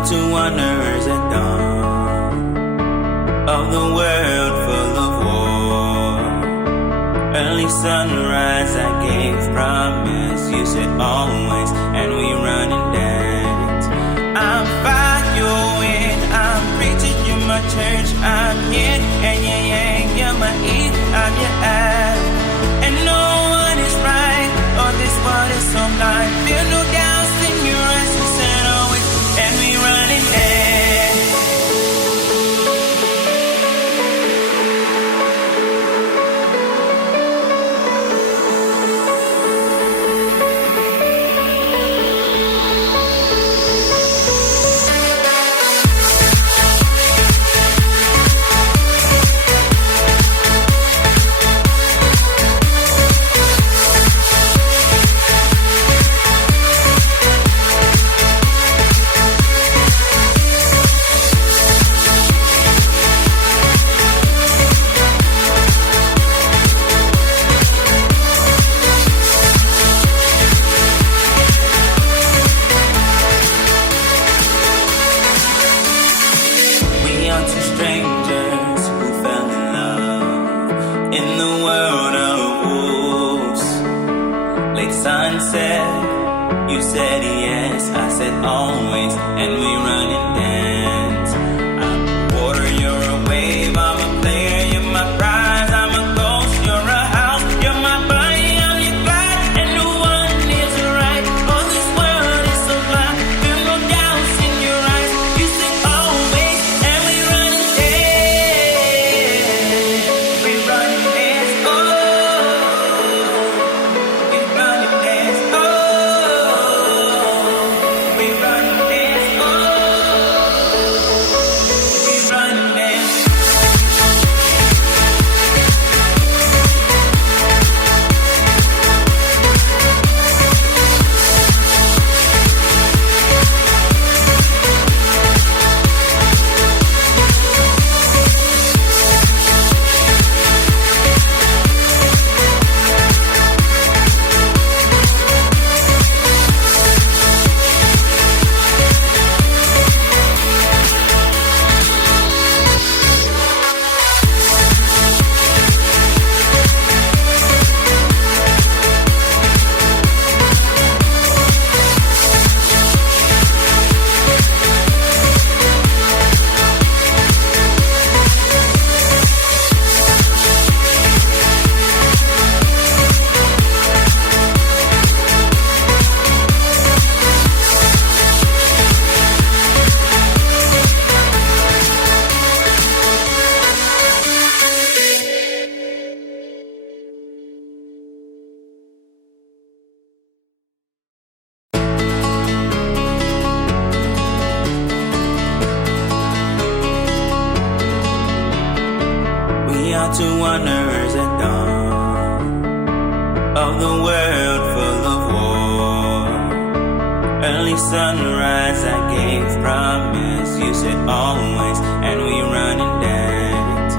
are two wanderers at dawn of the world full of war. Early sunrise I gave promise, you said always, and we run and dance. I'm fire in, I'm preaching, you're my church, I'm yin and yang, you're my Eve, I'm your Ab. And no one is right, or this world is so blind. Feel no doubts in your eyes, you said always, and we run and dance. Strangers who fell in love in the world of wolves. Late sunset, you said yes, I said always, and we run and dance. I'm water, you're a wave, I'm a player, you're my prize, I'm a ghost, you're a house, you're my body, I'm your glide, and no one is right. Oh, this world is so blind, feel no doubts in your eyes, you said always, and we run and dance. We run and dance, oh, we run and dance, oh, we run and dance, oh, we run and dance. We are two wanderers at dawn of the world full of war. Early sunrise I gave promise, you said always, and we run and dance.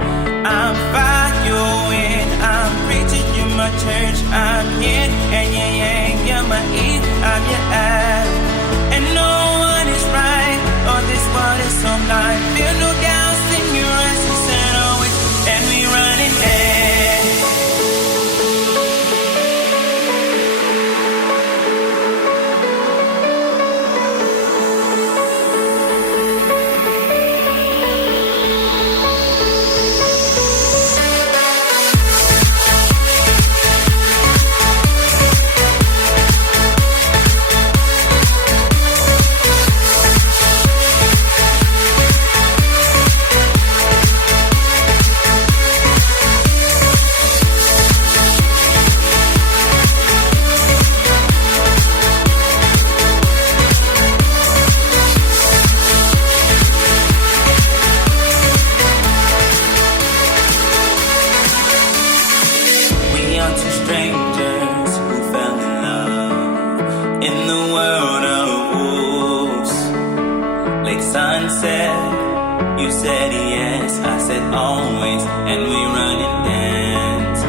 I'm fire in, I'm preaching, you're my church, I'm yin and yang, you're my Eve, I'm your Ab. And no one is right, or this world is so blind. Feel no doubts in your eyes, you said always, and we run and dance. Strangers who fell in love in the world of wolves. Late sunset, you said yes, I said always, and we run and dance.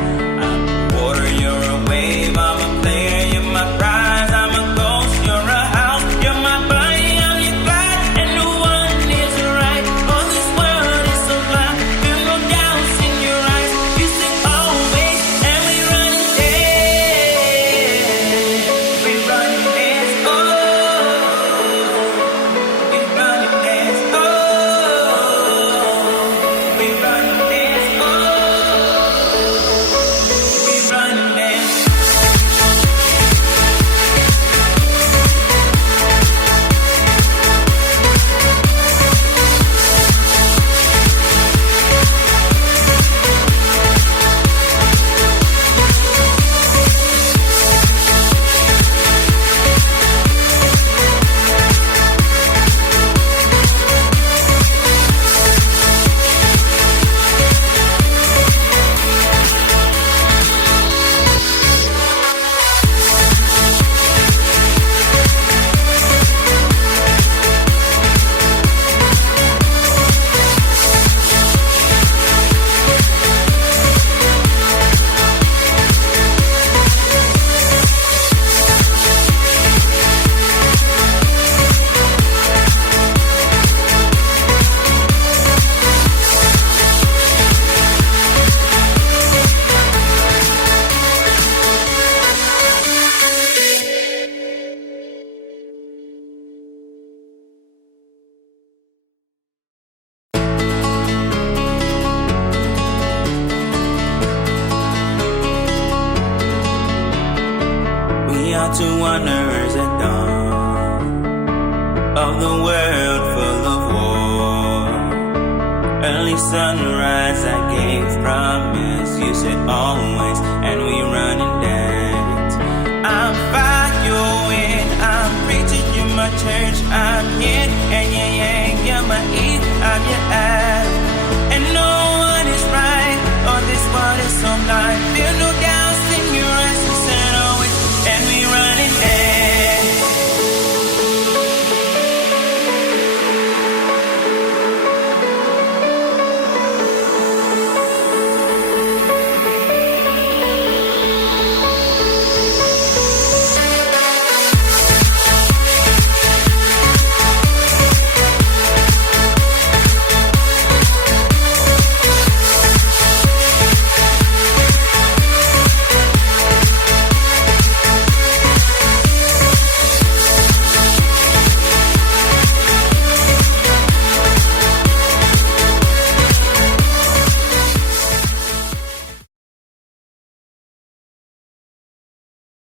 I'm water, you're a wave, I'm a player, you're my prize, I'm a ghost, you're a house, you're my body, I'm your glide, and no out to wanderers at dawn of the world full of war. Early sunrise, I gave promise. You said always, and we